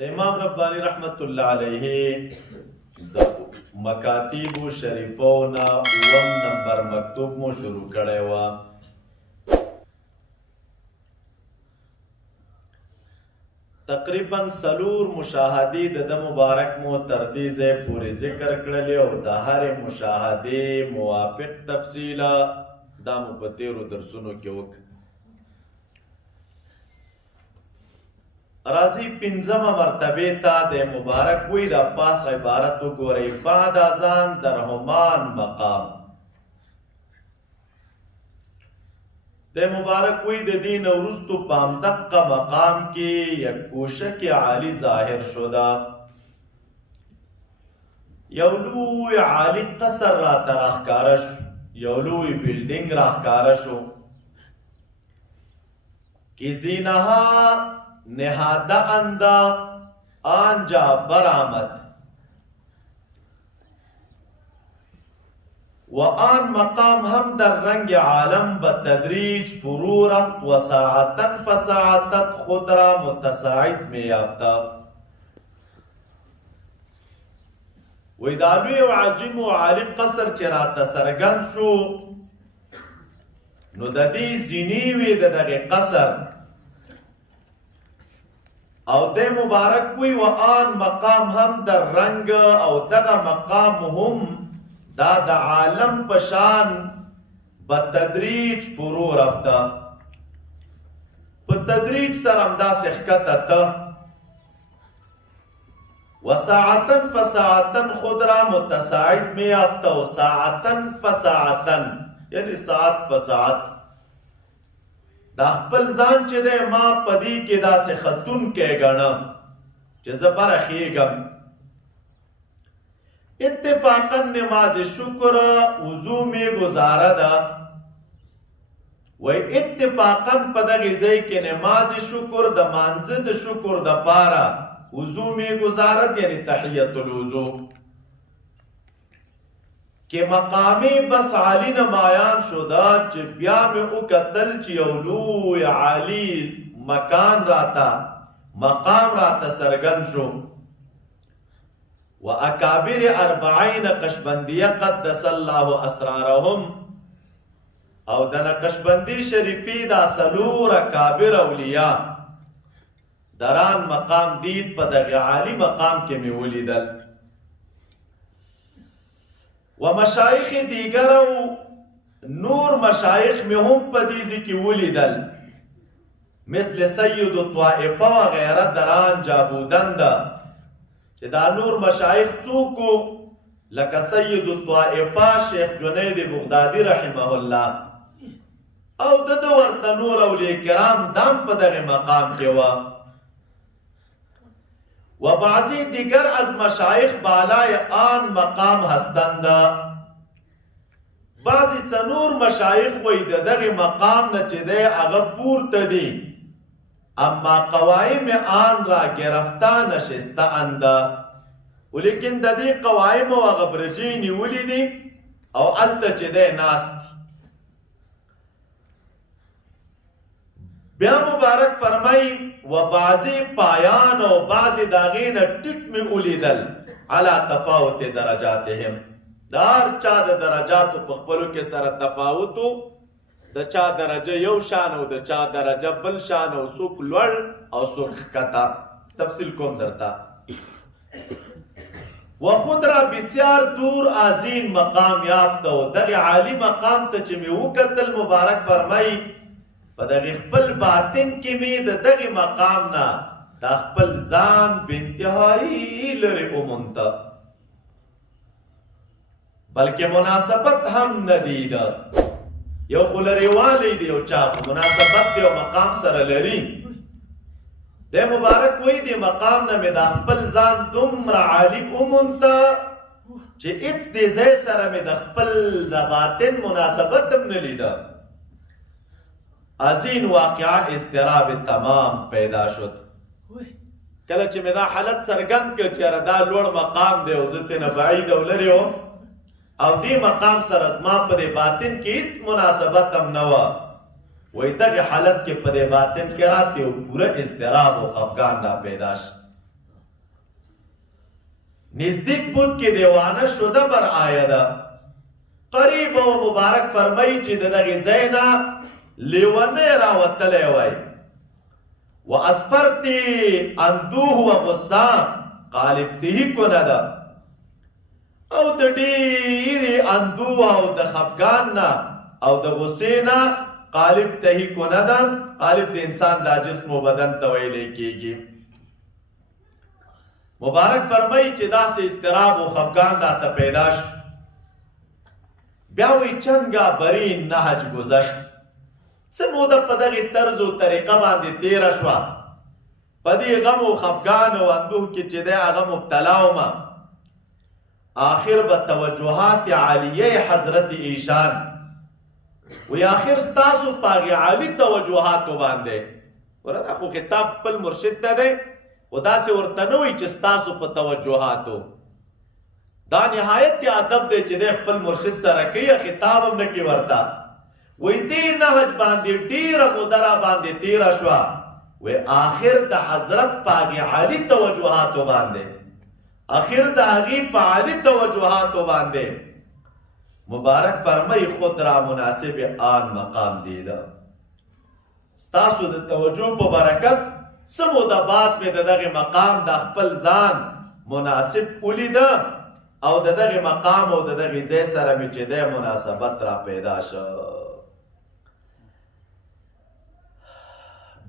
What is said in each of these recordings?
د امام ربانی رحمت الله علیه د مکاتیب شریفونا 9 نمبر مکتوب مو شروع کړی و. تقریبا سلور مشاهدی د مبارک مو تر دې ځای پورې ذکر کړلې او د هرې مشاهدې موافق تفصیله دا مو په تیرو درسونو کې وکړه. راځي پنځمه مرتبه ته د مبارک وی د پاس عبارت وګورئ. بعد اذان درهمان مقام د مبارک وی د دین ورستو پامدقه مقام کې یک کوشک عالی ظاهر شودا. یو لوی عالی قصر را تراخکارش، یو لوی بلډینګ راخکارشو کسی نها نهاده اندا آنجا برآمد و آن مقام هم در رنگ عالم بتدریج فرو رفت و ساعتا فساعتت خود را متساعد می یافتا. وی دالوی و عظیم و عالی قصر چرا تسرگن شو نو د دې زینی وی د دغه قصر او د مبارک وی و آن مقام هم در رنگ او دغه مقام هم دا د عالم پشان بتدریج فرو رفتا. په تدریج سره همدا سحکت تا و ساعتا فساعتا خود را متساعد می یافتا و ساعتا فساعتا یعنی ساعت پساعت دا خپل ځان چې دی ما پدی کې داسې خطون کې ګڼم چې زه برخیږم. اتفاقا نماز شکر وضو میں گزاره ده وی اتفاقا په دغه ځای کې نماز شکر د مانځه د شکر د پاره وضو میں گزاره یعنی تحیت الوضو کہ مقامی بس عالی نمایان شده چې بیا میں او قتل چې اولوی عالی مکان راتا مقام راتا سرگن شو. و اکابر 40 قشبندیه قدس الله اسرارهم او د نقشبندی شریفی دا سلور اکابر اولیاء دران مقام دید په دغه عالی مقام کې می ولیدل. و مشایخ دیگر او نور مشایخ می هم په دې ځکه ولیدل مثل سید الطائفه و غیره دران جابودند چې دا نور مشایخ څوکو لکه سید الطائفه شیخ جنید بغدادی رحمه الله او د ورته نور اولیاء کرام دام په دغه مقام کې و. و بعضی دیگر از مشایخ بالای آن مقام هستند. بعضی سنور مشایخ وی د دغه مقام نه چې دی هغه پورته دی اما قوائم آن را گرفتا نشسته انده ولیکن د دې قوائم او غبرجی نیولې دي او الته چې دی ناست. بیا مبارک فرمای و بعضی پایان او بعضی داغین ټیټ می ولیدل علی تفاوت درجاتهم دار چا د درجات په خپلو کې سره تفاوت د چا درجه یو شان او د چا درجه بل شان او څوک لوړ او څوک ښکته. تفصیل کوم درته. و خود را بسیار دور آذین مقام یافته و دغه عالی مقام ته چې می وکتل مبارک فرمای په دغه خپل باطن کې می د دغه مقام نه د خپل ځان بنتهایی لري اومنته بلکې مناسبت هم ندید یو خلریوالی دی او چا مناسبت دی او مقام سره لري. د مبارک وی دی مقام نه می د خپل ځان دومره عالی اومنته چې اټ دې ځای سره می د خپل د باطن مناسبت هم نه لیده. ازین واقعا اضطراب تمام پیدا شد کله چې می دا حالت سرګند کړ چې دا لوړ مقام دی او زه ترنه بعید او لرې وم او دې مقام سره زما په دې باطن کې هیڅ مناسبت هم نه وه. وی دغه حالت کې په دې باطن کې راته یو پوره اضطراب او خفګان را پیدا شي. نزدیک بود که دیوانه شده بر آیده. قریب و مبارک فرمایی چې د دغې ځای نه لیونی راوتلی وای. و از فرط اندوه و غصه غالب تهی کنه ده، او د ډېرې اندوه او د خفګان نه او د غصې نه غالب تهی کنه ده. غالب د انسان دا جسم و بدن ته ویلی کېږي. مبارک فرمایی چې داسې اضطراب و خفګان راته پیدا شو. بیا وی چنگا برین نهج گذشت. څه موده په دغې طرز و طریقه باندې تیره شوه. په دې غم و خفګان او اندوه کې چې دی هغه مبتلا ومه. آخر به توجهات عالیه حضرت ایشان وی آخر ستاسو په هغې عالي توجهاتو باندې، ګوره دا خو خطاب خپل مرشد ته دی، خو داسې ورته نه وایي چې ستاسو په توجهاتو. دا نهایت ادب دی چې دی خپل مرشد سره کوي، خطاب هم نه کوي ورته. وی دې نهج باندې ډېره موده را باندې تېره شوه. وی آخر د حضرت په هغې عالي توجهاتو باندې، آخر د هغې په عالي توجهاتو باندې مبارک فرمای خود را مناسب آن مقام دیده. ستاسو د توجه په برکت څه موده بعد مې د دغې مقام د خپل ځان مناسب ولیده او د دغې مقام او د دغې ځای سره مې چې دی مناسبت را پیدا شو.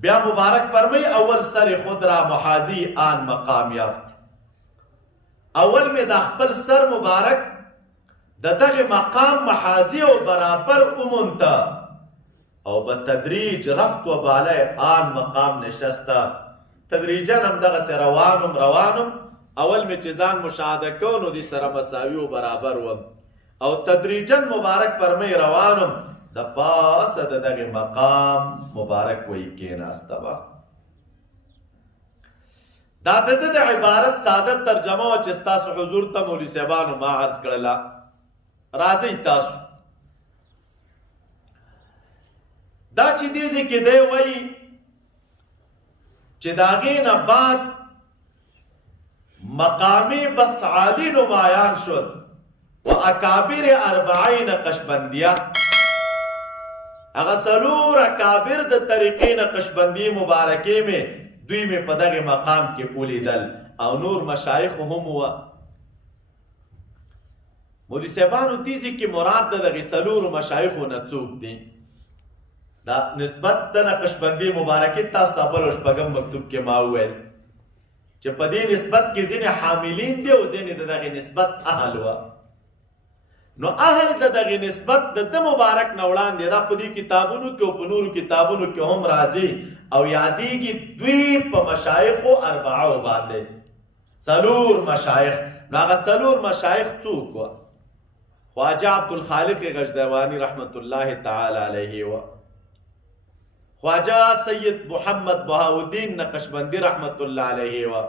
بیا مبارک فرمای اول سر خود را محاذی آن مقام یافت. اول مې د خپل سر مبارک د دغې مقام محاذی او برابر ومونته او به تدریج رفت و بالای آن مقام نشسته. تدریجا همدغسې روانم. اول مې چې ځان مشاهده کو نو دې سره مساوي و برابر وم او تدریجا مبارک فرمای روانم د پاسه د دغې مقام مبارک وی کېناستمه. دا د ده د عبارت ساده ترجمه وه چې ستاسو حضور ته مولوي صاحبانو ما عرض کړله. راځئ تاسو دا چې دې ځای کې دی وایي چې د هغې نه بعد مقامی بس عالی نمایان شد و اکابر اربعین قشبندیه. هغه څلور اکابر د طریقې نقشبندي مبارکې مې دوی مې په دغې مقام کې ولیدل او نور مشایخ هم وه. مولوي صاحبانو دې ځای کې مراد د دغې څلورو مشایخو نه څوک دي؟ دا نسبت د نقشبندي مبارکې تاسو ته بل شپږم مکتوب کې ما وویل چې په دې نسبت کې ځینې حاملین دي او ځینې د دغې نسبت اهل وه. نو اهل د دغې نسبت د ده مبارک نه وړاندې دا په دې کتابونو کې او په نورو کتابونو کې هم راځي او یادېږي دوی په مشایخو اربعو باندې څلور مشایخ. نو هغه څلور مشایخ څوک وه؟ خواجه عبدالخالق غجدوانی رحمت الله تعالی علیه و خواجه سید محمد بهاءالدین نقشبندی رحمت الله علیه و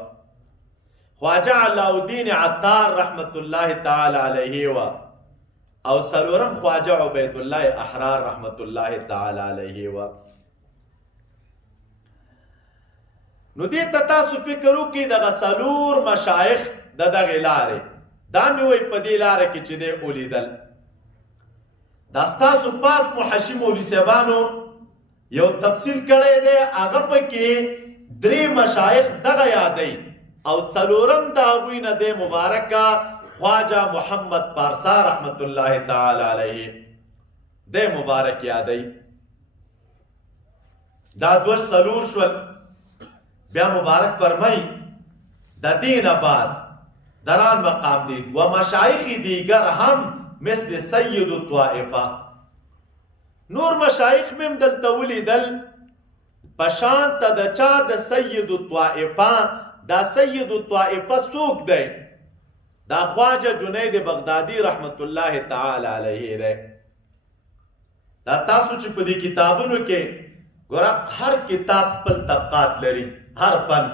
خواجه علاءالدین عطار رحمت الله تعالی علیه و او څلورم خواجه عبید الله احرار رحمت الله تعالی علیه و. نو دې ته تاسو فکر وکړئ دغه څلور مشایخ د دغې لارې دا مې وایي په دې لاره کې چې دی ولیدل. دا ستاسو پاس محشي مولوي صاحبانو یو تفصیل کړی دی، هغه پکې درې مشایخ دغه یادوي او څلورم د هغوی نه دی مبارکه خواجه محمد پارسا رحمت الله تعالی علیه دی مبارک یادوي. دا دوه څلور شول. بیا مبارک فرمای د دین بعد دران مقام دید و مشایخ دیگر هم مثل سید الطائفه. نور مشایخ مم دلته ولیدل پشان ته د چا د سید الطائفه. دا سید الطائفه څوک دی؟ دا خواجه جنید بغدادي رحمت الله تعالی علیه دی. دا تاسو چې په دې کتابونو کې ګوره هر کتاب خپل طبقات لري، هر فن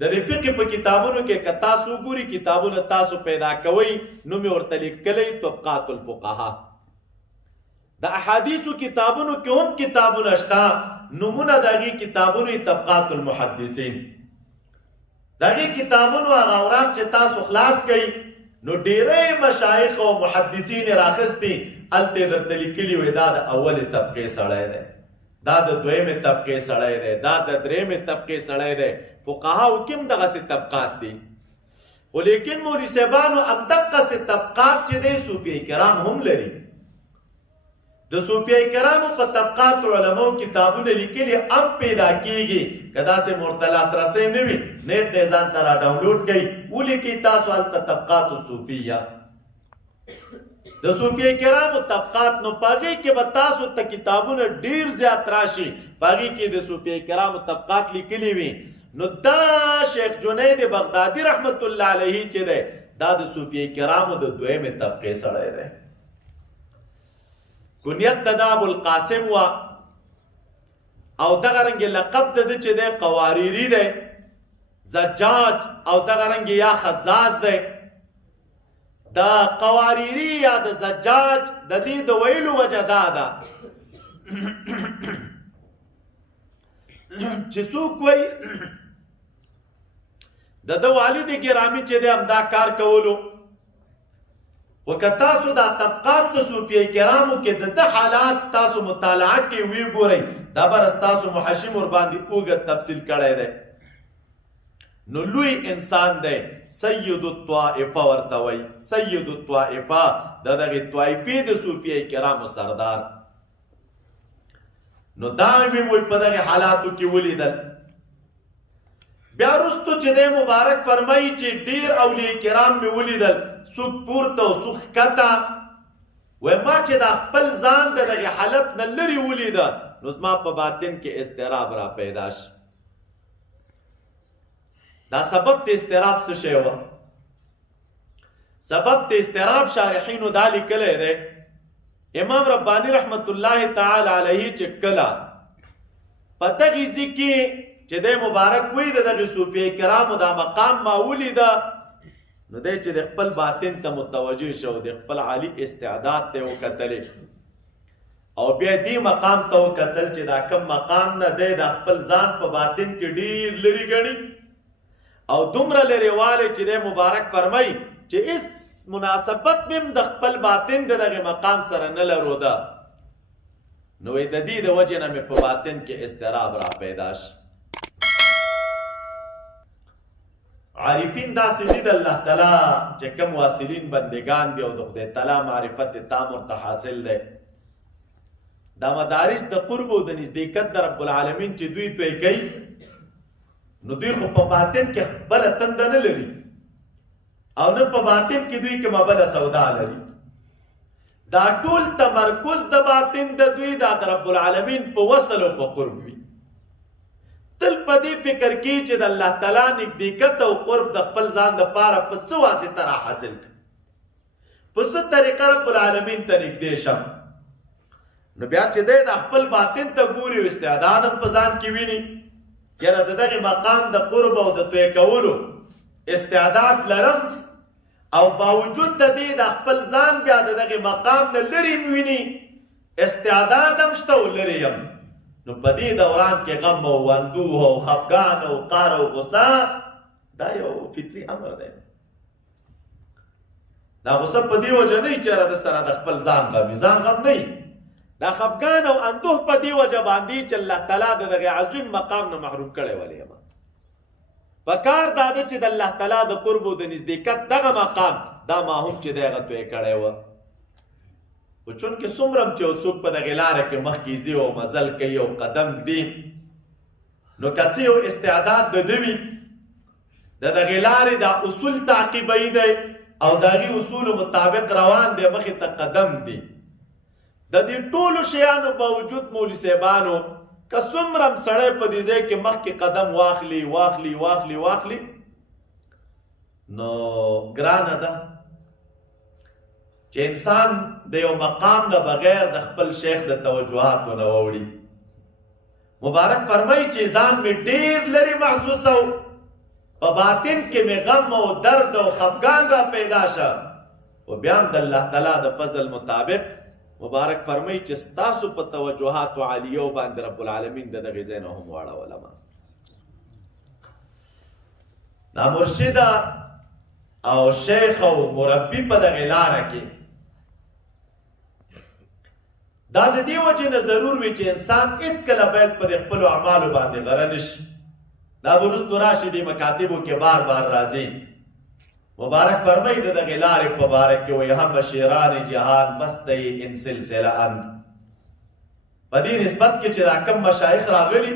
د دې فقه په کتابونو کې که تاسو ګوري کتابونه تاسو پیدا کوئ نو مې ورته لیکلی طبقات الفقهاء. د احادیثو کتابونو کې هم کتابونه شته، نومونه د هغې کتابونو طبقات المحدثین. دغه کتابونو هغه اوراق چې تاسو خلاص کړئ نو ډېری مشایخ او محدثین راخستي هلته درته لیکلي وي دا د اولې طبقې سړی دی، دا د دویمې طبقې سړی دی، دا د درېمې طبقې سړی دی. فقهاو کې هم دغسې طبقات دي، خو لیکن مولوي صاحبانو همدقسې طبقات چې دی صوفیه کرام هم لري. د صوفیه کرامو په طبقات علماو کتابونه لیکلي هم پیدا کیږي. که داسې ورته لاسرسی نه وي نیټ نه ځان ته را ډاونلوډ کړئ ولیکئ تاسو هلته طبقات صوفیه د صوفیه کرامو طبقات نو په هغې کې به تاسو ته کتابونه ډېر زیات راشي، په هغې کې د صوفیه کرامو طبقات لیکلي وي. نو دا شیخ جنید بغدادي رحمت الله علیه چې دی دا د صوفیه کرامو د دویمې طبقې سړی دی. کنیت د ده ابوالقاسم وه او دغه رنګې لقب د ده چې دی قواریري دی، زجاج او دغه رنګې یا خزاز دی. د قواریري یا د زجاج د دې د ویلو وجه دا ده چې څوک وایي د ده والد ګرامی چې دی همدا کار کولو. خو که تاسو دا طبقات د صوفیه کرامو کې د ده حالات تاسو مطالعه کې وی ګورئ دا به ستاسو محشم ورباندې اوږد تفصیل کړی دی. نو لوی انسان دی، سید الطائفه ورته وایي، سید الطائفه د دغې طائفې د صوفیه کرامو سردار. نو دا مې موږ په دغې حالاتو کې ولیدل. بیا وروستو چې دی مبارک فرمایي چې ډېر اولیاء کرام مې ولیدل، څوک پورته او څوک ښکته. وایي ما چې دا خپل ځان د دغې حالت نه لرې ولیده نو زما په باطن کې اضطراب را پیدا شي. دا سبب د اضطراب څه شی و؟ سبب د اضطراب شارحینو دا لیکلی دی. امام ربانی رحمت الله تعالی علیه چې کله په دغې ځای کې چې دی مبارک وایي د دغې صوفیه کرامو دا مقام ما ولیده نو دی چې د خپل باطن ته متوجه شو، د خپل عالی استعداد ته وکتلې او بیا دې مقام ته وکتل چې دا کم مقام نه دی د خپل ځان په باطن کې ډېر لرې ګڼي او دومره لرېوالی چې دی مبارک فرمایي چې هېڅ مناسبت مې هم د خپل باطن د دغې مقام سره نه لروده. نو د دې د وجې نه مې په باطن کې اضطراب را پیدا شي. عارفین داسې دي د الله تعالی چې کوم واصلین بندگان دي او د خدای تعالی معرفت تام ورته حاصل دی. دا مدارج د قرب او د نزدېکت د رب العالمین چې دوی توی کوي نو دوی خو په باطن کې بله تنده نه لري او نه په باطن کې دوی کومه بله سودا لري. دا ټول تمرکز د باطن د دوی دا د رب العالمین په وصل او په قرب وي. تل په دې فکر کې چې د الله تعالی نږدېکت او قرب د خپل ځان دپاره په څه واسطه را حاصل کړي، په څه طریقه رب العالمین ته نږدې شم. نو بیا چې دی د خپل باطن ته ګوري او استعداد هم په ځان کې ویني یاره د دغې مقام د قرب او د توی کولو استعداد لرم او باوجود د دې د خپل ځان بیا د دغې مقام نه لرې ویني، استعداد هم شته او لرې یم. نو په دې دوران کې غم او اندوه او خفګان او قهر او غصه دا یو فطري امر دی. دا غصه په دې وجه نه چې د سره د خپل ځان غم ځان غم نه دا خفګان او اندوه په دې وجه باندې چې الله تعالی د دغه عظیم مقام نه محروم کړی ولی یم. پکار دا ده چې د الله تعالی د قرب او د نزدېکت دغه مقام دا ما هم چې دی هغه توی کړی و. خو چونکې څومره هم چې یو څوک په دغې لاره کې مخکې ځي او مزل کوي او قدم ږدي نو که څه یو استعداد د ده وي د دغې لارې دا اصول تعقیبوي دی او د هغې اصولو مطابق روان دی مخې ته قدم دی. د دې ټولو شیانو باوجود مولوي صاحبانو که څومره هم سړی په دې ځای کې مخکې قدم واخلي واخلي واخلي واخلي نو ګرانه ده چې انسان د یو مقام نه بغیر د خپل شیخ د توجهاتو نه واوړي. مبارک فرمایي چې ځان مې ډېر لرې محسوسه و، په باطن کې مې غم او درد او خفګان را پیدا شه، خو بیا هم د الله تعالی د فضل مطابق مبارک فرمایي چې ستاسو په توجهاتو عالیو باندې رب العالمین د دغې ځای نه هم واړولم. دا مرشد او شیخ او مربی په دغه لاره کې دا د دې وجې نه ضرور وي چې انسان هېڅکله باید په خپلو اعمالو باندې غره نه شي. دا به وروستو راشي دې مکاتبو کې بار بار راځي. مبارک فرمایي د دغې لارې په باره کې وایي هم شیران جهان بسته ان سلسله اند. په دې نسبت کې چې دا کم مشایخ راغلي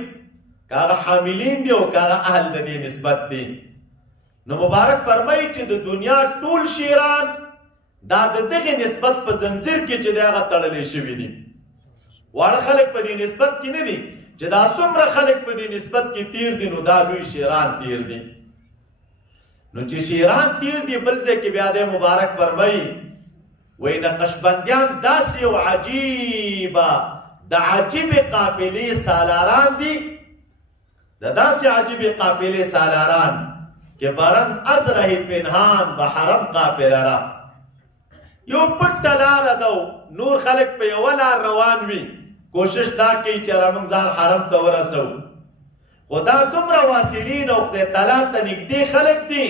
که هغه حاملین دي او که هغه اهل د دې نسبت دي، نو مبارک فرمایي چې د دنیا ټول شیران دا د دغې نسبت په زنځیر کې چې دی هغه تړلی شوي دي. واړه خلک په دې نسبت کې نه دي چې دا څومره خلک په دې نسبت کې تیر دي، نو دا لوی شیران تیر دي. نو چې شیران تیر دي بل ځای کې بیا دی مبارک فرمایي وایي نقشبندیان داسې یو عجیبه د عجیبې قافلې سالاران دي، د داسې عجیبې قافلې سالاران که برن از ره پنهان به حرم قافله را. یو پټه لاره ده، نور خلک په یوه لار روان وي، کوشش دا کوي چې موږ ځان حرم ته ورسوو. خو دا دومره واصلین او خدای تعالی ته نږدې خلک دي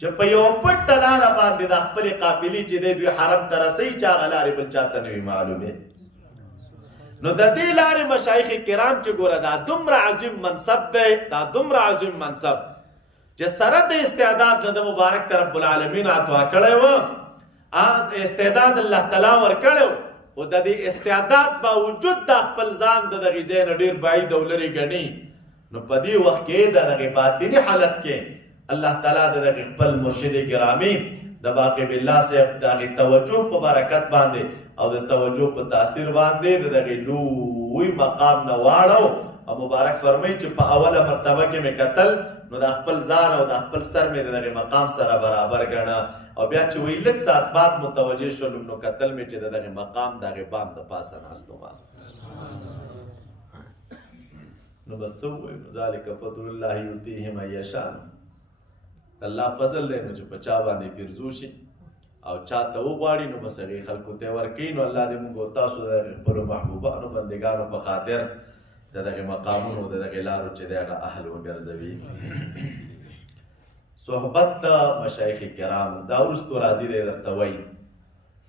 چې په یوه پټه لاره باندې د خپلې قافلې چې دی دوی حرم ته رسوي چې هغه لارې بل چاته نه وي معلومې. نو د دې لارې مشایخ کرام چې ګوره دا دومره عظیم منصب دی، دا دومره عظیم منصب چې سره د استعداد نه د مبارک ته رب العالمین عطا کړی و، استعداد الله تعالی ورکړی و، خو د دې استعداد باوجود د خپل ځان د دغې ځای نه ډېر بعید او لرې ګڼي. نو په دې وخت کې د دغې باطني حالت کې الله تعالی د دغې خپل مرشد ګرامي د باقي بالله صاحب د هغې توجه په برکت باندې او د توجه په تاثیر باندې د دغې لوی مقام نه واړو. او مبارک فرمایي چې په اوله مرتبه کې مې کتل نو د خپل ځان او د خپل سر مې د دغې مقام سره برابر ګڼه، او بیا چې وایي لږ ساعت بعد متوجه شولم نو کتل مې چې د دغې مقام د هغې بام د پاسه ناست وم. نو بس څه ووایو؟ نو ذلک فضل الله یؤتیه من یشاء. الله فضل دی نو چې په چا باندې فرزو شي او چاته وغواړي نو بس هغې خلکو ته یې ورکوي. نو الله دې موږ او تاسو د خپلو محبوبانو بندګانو په خاطر د دغې مقامونو د دغې لارو چې دی هغه اهل وګرځوي. صحبت د مشایخ کرامو دا وروستو راځي دی درته وایي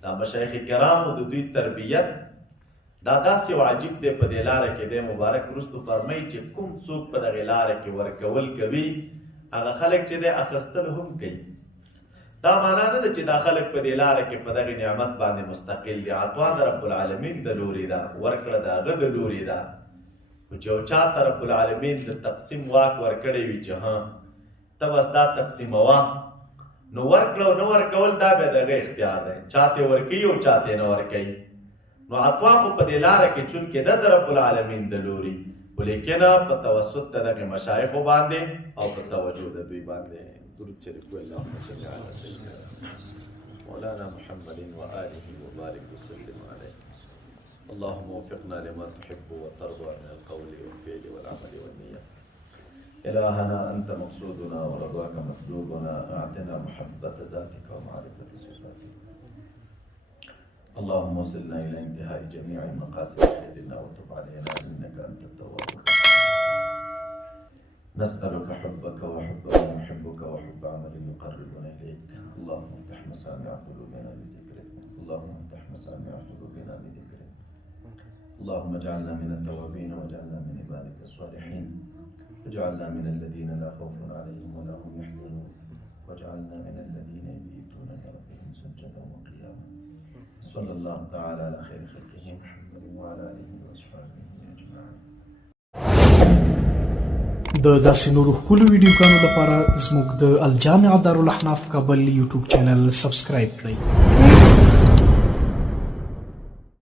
دا مشایخ کرامو د دوی تربیت دا داسې یو عجیب دی په دې لاره کې دی مبارک وروستو فرمایي چې کوم څوک په دغې لاره کې ورکول کوي هغه خلک چې دی اخیستل هم کوي. دا معنا نه ده چې دا خلک په دې لاره کې په دغې نعمت باندې مستقل دي. عطا د رب العالمین د لورې ده، ورکړه د هغه د لورې ده. خو چې یو چا ته رب العالمین د تقسیم واک ورکړی وي چې ها ته بس دا تقسیموه، نو ورکړه او نه ورکول دا بیا د هغه اختیار دی، چاته ورکوي او چاته نه ورکوي. نو عطا خو په دې لاره کې چونکې ده د رب العالمین د لوري، خو لیکن په توسط د دغې مشایخو باندې او په توجه د دوی باندې. درود شریف وایي اللهم صل علی سیدنا مولانا محمد وآله وبارک وسلم علیه. اللهم وفقنا لما تحب وترضى من القول والفعل والعمل والنية. إلهنا أنت مقصودنا ورضاك مطلوبنا، أعطنا محبة ذاتك ومعرفة صفاتك. اللهم وصلنا إلى انتهاء جميع المقاصد خيرنا وتب علينا إنك أنت التواب الرحيم. نسألك حبك وحب من يحبك وحب عمل يقربنا إليك. اللهم افتح مسامع قلوبنا بذكرك، اللهم افتح مسامع قلوبنا بذكرك. اللهم اجعلنا من التوابين واجعلنا من عبادك الصالحين، واجعلنا من الذين لا خوف عليهم ولا هم يحزنون، واجعلنا من الذين يبيتون لربهم سجدا وقياما. صلى الله تعالى على خير خلقه محمد وعلى آله وصحبه أجمعين. د داسې نورو ښکلو ویډیوګانو لپاره زموږ د الجامع دارالاحناف کابل یوټیوب چینل سبسکرایب کړئ.